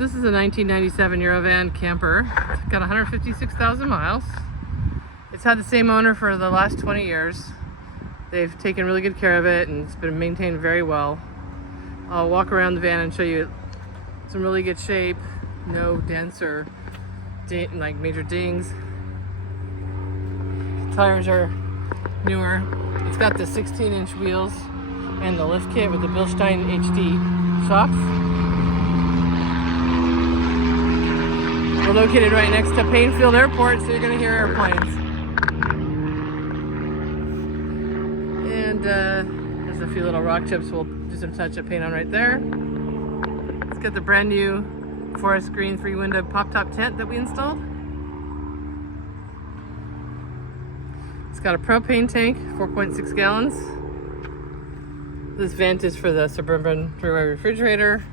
This is a 1997 Eurovan Camper. It's got 156,000 miles. It's had the same owner for the last 20 years. They've taken really good care of it and it's been maintained very well. I'll walk around the van and show you it's in really good shape. No dents or like major dings. The tires are newer. It's got the 16-inch wheels and the lift kit with the Bilstein HD shocks. We're located right next to Painfield Airport, so you're going to hear airplanes. And there's a few little rock chips we'll do some touch-up paint on right there. It's got the brand new forest green 3-window Poptop tent that we installed. It's got a propane tank, 4.6 gallons. This vent is for the Suburban 3-way refrigerator.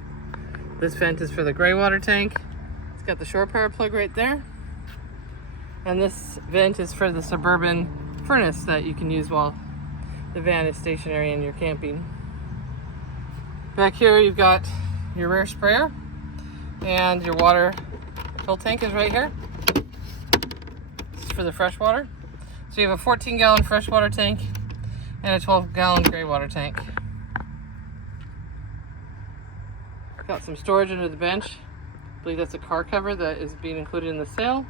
This vent is for the gray water tank. It's got the shore power plug right there. And this vent is for the Suburban furnace that you can use while the van is stationary and you're camping. Back here you've got your rear sprayer and your water fill tank is right here. This is for the fresh water. So you have a 14-gallon freshwater tank and a 12-gallon gray water tank. Got some storage under the bench. I believe that's a car cover that is being included in the sale.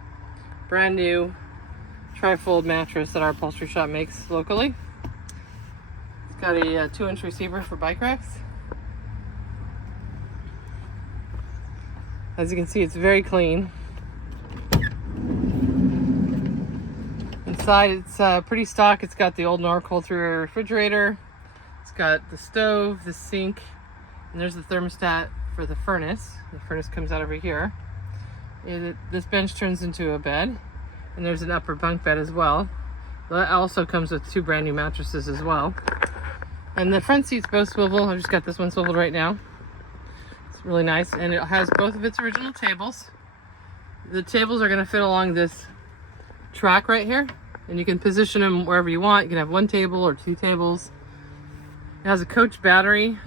Brand new tri-fold mattress that our upholstery shop makes locally. It's got a 2-inch receiver for bike racks. As you can see, it's very clean. Inside, it's pretty stock. It's got the old Norcold 3-way refrigerator. It's got the stove, the sink, and there's the thermostat for the furnace. The furnace comes out over here. This bench turns into a bed, and there's an upper bunk bed as well. That also comes with 2 brand new mattresses as well. And the front seats both swivel. I've just got this one swiveled right now. It's really nice, and it has both of its original tables. The tables are going to fit along this track right here, and you can position them wherever you want. You can have 1 table or 2 tables. It has a coach battery,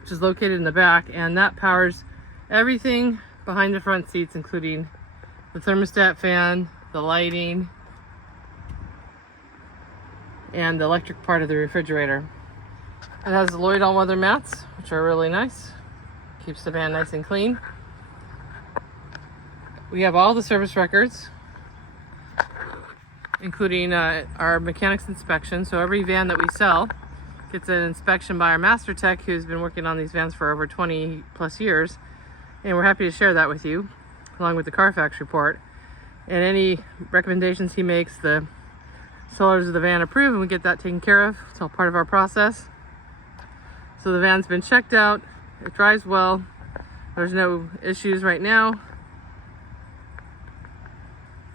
which is located in the back, and that powers everything behind the front seats, including the thermostat fan, the lighting, and the electric part of the refrigerator. It has Lloyd all-weather mats, which are really nice. Keeps the van nice and clean. We have all the service records, including our mechanics inspection. So every van that we sell gets an inspection by our master tech who's been working on these vans for over 20 plus years, and we're happy to share that with you along with the Carfax report. And any recommendations he makes, the sellers of the van approve, and we get that taken care of. It's all part of our process. So the van's been checked out, it drives well, there's no issues right now.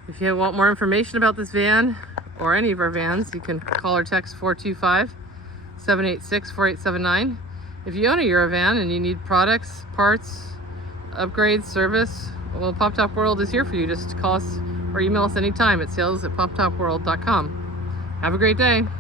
If you want more information about this van or any of our vans, you can call or text 425-786-4879. If you own a Eurovan and you need products, parts, upgrades, service, well, Poptop World is here for you. Just call us or email us anytime at sales@poptopworld.com. Have a great day.